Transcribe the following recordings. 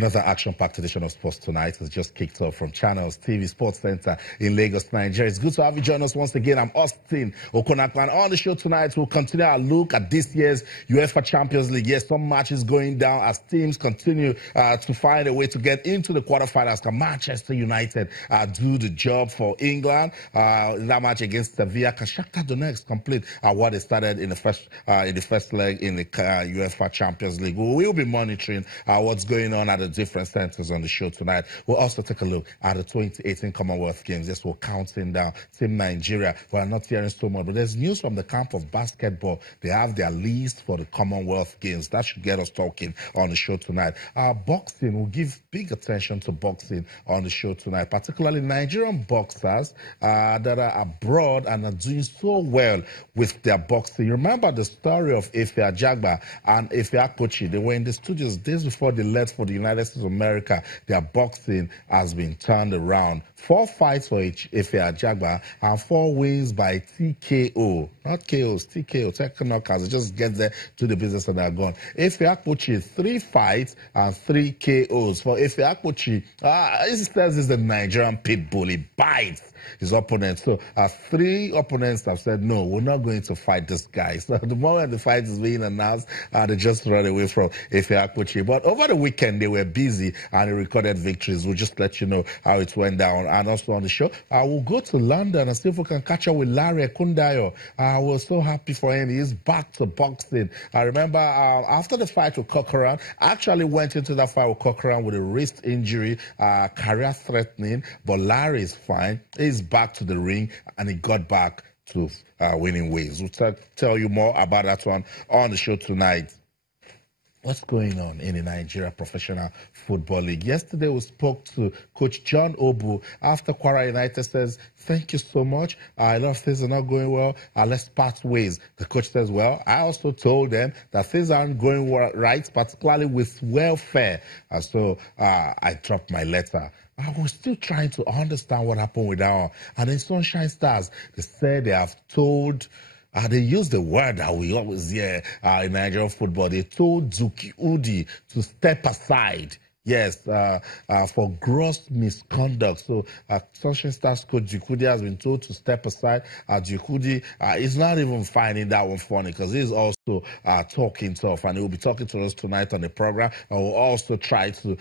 Another action-packed edition of Sports Tonight has just kicked off from Channels TV Sports Center in Lagos, Nigeria. It's good to have you join us once again. I'm Austin Okonakwan. On the show tonight, we'll continue our look at this year's UEFA Champions League. Yes, some matches going down as teams continue to find a way to get into the quarterfinals. Can Manchester United do the job for England? In that match against Sevilla, can Shakhtar Donetsk complete what they started in the first leg in the UEFA Champions League? We will be monitoring what's going on at the different centers on the show tonight. We'll also take a look at the 2018 Commonwealth Games. Yes, we're counting down Team Nigeria. We're not hearing so much, but there's news from the camp of basketball. They have their list for the Commonwealth Games. That should get us talking on the show tonight. Boxing, we'll give big attention to boxing on the show tonight, particularly Nigerian boxers that are abroad and are doing so well with their boxing. You remember the story of Efe Ajagba and Efe Akpochi? They were in the studios days before they left for the United States of America. Their boxing has been turned around. 4 fights for Efe Ajagba and 4 wins by TKO. Not KOs, TKO, technical knockouts. They just get there to the business and they're gone. Efe Akpochi, 3 fights and 3 KOs. For Efe Akpochi, he says he's the Nigerian pit bull. He bites his opponents. So 3 opponents have said, no, we're not going to fight this guy. So the moment the fight is being announced, they just run away from Efe Akpochi. But over the weekend, they were busy and they recorded victories. We'll just let you know how it went down. And also on the show, we'll go to London and see if we can catch up with Larry Ekundayo. We're so happy for him. He's back to boxing. I remember after the fight with Corcoran, I actually went into that fight with Corcoran with a wrist injury, career threatening, but Larry is fine. He's back to the ring and he got back to winning ways. We'll tell you more about that one on the show tonight. What's going on in the Nigeria Professional Football League? Yesterday, we spoke to Coach John Obu after Kwara United says, thank you so much. A lot of things are not going well. Let's part ways. The coach says, well, I also told them that things aren't going right, particularly with welfare. And so I dropped my letter. I was still trying to understand what happened with that one. And then Sunshine Stars, they said they have told... they use the word that we always hear in Nigerian football. They told Zuki Udi to step aside. Yes, for gross misconduct. So, Sunshine Stars coach Jukudi has been told to step aside. Jukudi is not even finding that one funny because he's also talking tough, and he will be talking to us tonight on the program. And we'll also try to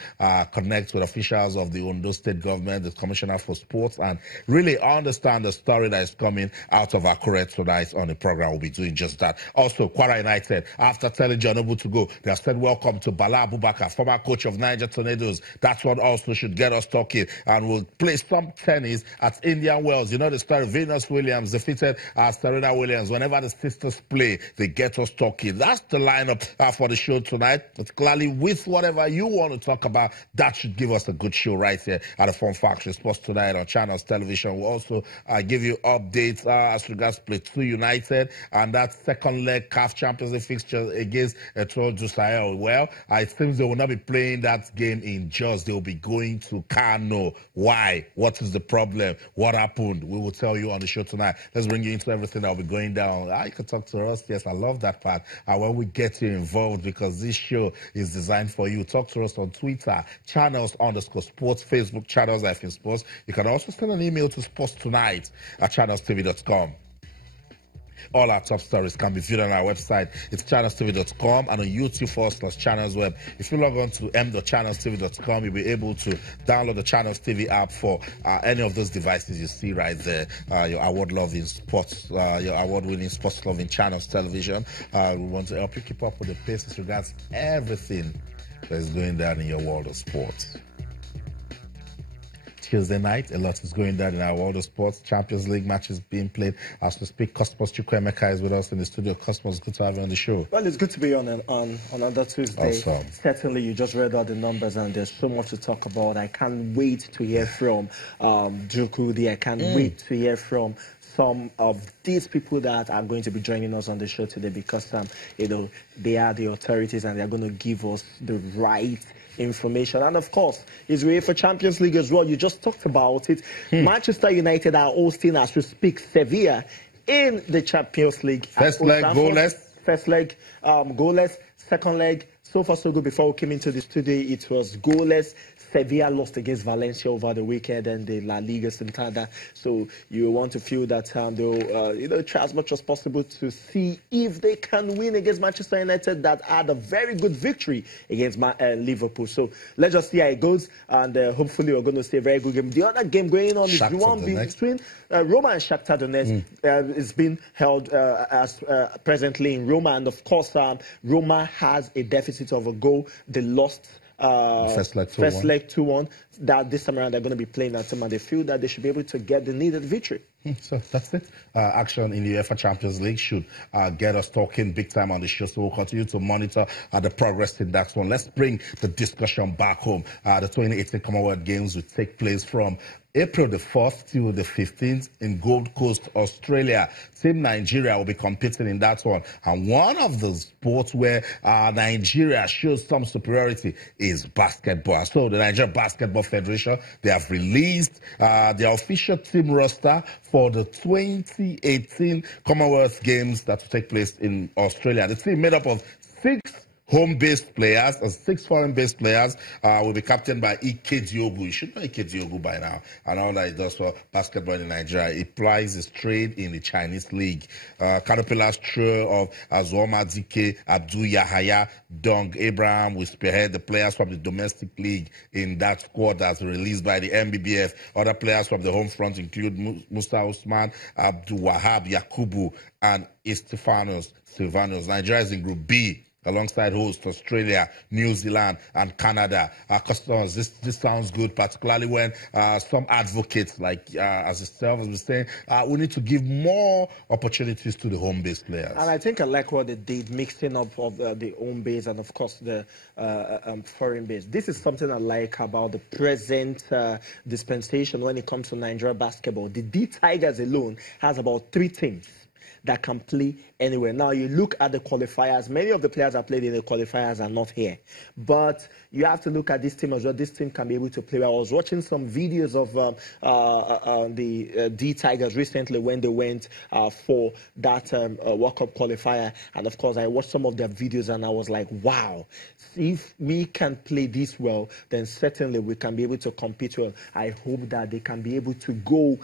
connect with officials of the Ondo State government, the Commissioner for Sports, and really understand the story that is coming out of Akure tonight on the program. We'll be doing just that. Also, Kwara United, after telling John Obu to go, they have said welcome to Bala Abubakar, former coach of Niger Tornadoes. That one also should get us talking, and we'll play some tennis at Indian Wells. You know the story. Venus Williams defeated Serena Williams. Whenever the sisters play, they get us talking. That's the lineup for the show tonight. Particularly with whatever you want to talk about, that should give us a good show right here at the Fun Factory Sports Tonight on Channels Television. We'll also give you updates as regards Plateau United and that second leg CAF Champions League fixture against Etoile du Sahel. Well, it seems they will not be playing that game in Jos. They will be going to Kano. Why? What is the problem? What happened? We will tell you on the show tonight. Let's bring you into everything that will be going down. You can talk to us. Yes, I love that part. When we get you involved, because this show is designed for you. Talk to us on Twitter, channels_sports, Facebook, channels-sports. You can also send an email to sportstonight@channelstv.com. All our top stories can be viewed on our website. It's channelstv.com and on YouTube /Channels Web. If you log on to m.channelstv.com, you'll be able to download the Channels TV app for any of those devices you see right there. Your award-loving sports, your award-winning sports-loving Channels Television. We want to help you keep up with the pace as regards everything that is going down in your world of sports. Tuesday night, a lot is going down in our world of sports. Champions League matches being played as we speak. Cosmos Chukwuemeka is with us in the studio. Cosmos, good to have you on the show. Well, it's good to be on another Tuesday. Awesome. Certainly, you just read out the numbers and there's so much to talk about. I can't wait to hear from Jukudi. I can't wait to hear from some of these people that are going to be joining us on the show today because, they are the authorities and they're going to give us the right information. And of course, it's UEFA Champions League as well. You just talked about it. Manchester United are hosting, as we speak, Sevilla in the Champions League. First leg goalless. First leg goalless. Second leg So far, so good. Before we came into the studio, it was goalless. Sevilla lost against Valencia over the weekend and the La Liga Santander. So you want to feel that they'll try as much as possible to see if they can win against Manchester United that had a very good victory against Liverpool. So let's just see how it goes, and hopefully we're going to see a very good game. The other game going on is the one between Roma and Shakhtar Donetsk. It's been held as presently in Roma, and of course Roma has a deficit of a goal. They lost first leg 2-1. That this time around they're going to be playing at home, and they feel that they should be able to get the needed victory. So that's it. Action in the UEFA Champions League should get us talking big time on the show. So we'll continue to monitor the progress in that one. Let's bring the discussion back home. The 2018 Commonwealth Games will take place from April the 4th to the 15th in Gold Coast, Australia. Team Nigeria will be competing in that one. And one of the sports where Nigeria shows some superiority is basketball. So the Nigeria Basketball Federation, they have released their official team roster for the 2018 Commonwealth Games that will take place in Australia. The team made up of 6 home-based players and 6 foreign-based players will be captained by Ike Diogu. You should know Ike Diogu by now. And all that he does for basketball in Nigeria. He plies his trade in the Chinese league. Caterpillar's trio of Azoma Dike, Abdul Yahaya, Dong Abraham will spearhead the players from the domestic league in that squad that's released by the MBBF. Other players from the home front include Musa Usman, Abdul Wahab Yakubu, and Estefanos Silvanos. Nigeria is in Group B, alongside hosts Australia, New Zealand, and Canada. Customers, this sounds good, particularly when some advocates, like as yourself was saying, we need to give more opportunities to the home-based players. And I think I like what they did, mixing up of the home base and, of course, the foreign base. This is something I like about the present dispensation when it comes to Nigeria basketball. The D Tigers alone has about 3 teams that can play anywhere. Now, you look at the qualifiers. Many of the players that played in the qualifiers are not here. But you have to look at this team as well. This team can be able to play. I was watching some videos of the D Tigers recently when they went for that World Cup qualifier. And, of course, I watched some of their videos and I was like, wow. If we can play this well, then certainly we can be able to compete well. I hope that they can be able to go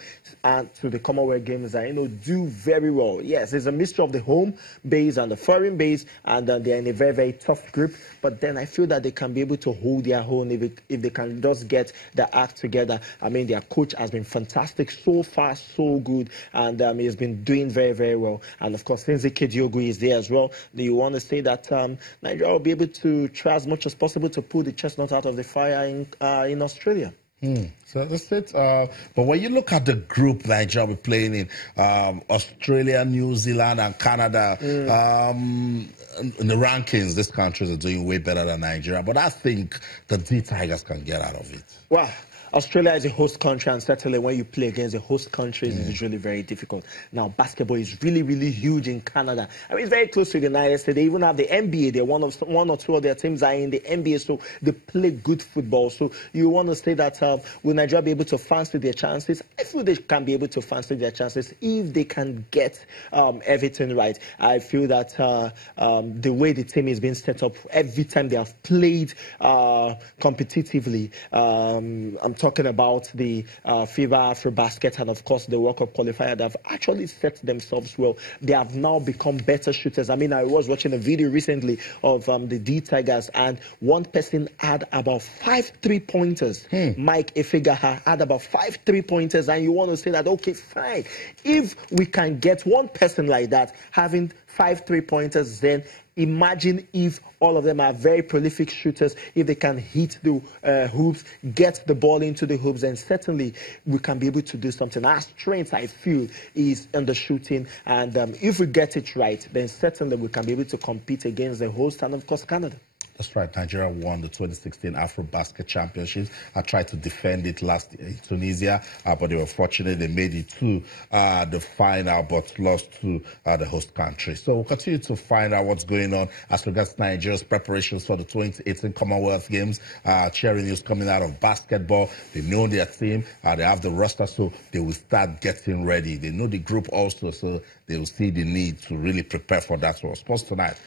to the Commonwealth Games and, do very well. Yes, there's a mixture of the home base and the foreign base, and they're in a very, very tough group. But then I feel that they can be able to hold their own if they can just get their act together. I mean, their coach has been fantastic so far, so good, and he's been doing very, very well. And of course, since Ike Diogu is there as well, do you want to say that Nigeria will be able to try as much as possible to pull the chestnut out of the fire in Australia? So that's it. But when you look at the group Nigeria will be playing in, Australia, New Zealand, and Canada, in the rankings, these countries are doing way better than Nigeria. But I think the D Tigers can get out of it. Wow. Australia is a host country, and certainly when you play against a host country, it's usually very difficult. Now, basketball is really, really huge in Canada. I mean, it's very close to the United States. They even have the NBA. They're one or two of their teams are in the NBA, so they play good football. So you want to say that will Nigeria be able to fancy their chances? I feel they can be able to fancy their chances if they can get everything right. I feel that the way the team is being set up, every time they have played competitively, I'm talking about the FIBA AfroBasket and, of course, the World Cup qualifier. They've actually set themselves well. They have now become better shooters. I mean, I was watching a video recently of the D Tigers, and one person had about 5 3-pointers. Mike Efegaha had about 5 3-pointers, and you want to say that, okay, fine. If we can get one person like that having 5 3-pointers, then imagine if all of them are very prolific shooters. If they can hit the hoops, get the ball into the hoops, then certainly we can be able to do something. Our strength, I feel, is in the shooting. And if we get it right, then certainly we can be able to compete against the host and, of course, Canada. That's right. Nigeria won the 2016 AfroBasket Championships. I tried to defend it last year in Tunisia, but they were fortunate. They made it to the final, but lost to the host country. So we'll continue to find out what's going on as regards Nigeria's preparations for the 2018 Commonwealth Games. Cheering news coming out of basketball. They know their team. They have the roster, so they will start getting ready. They know the group also, so they will see the need to really prepare for that. So, Sports Tonight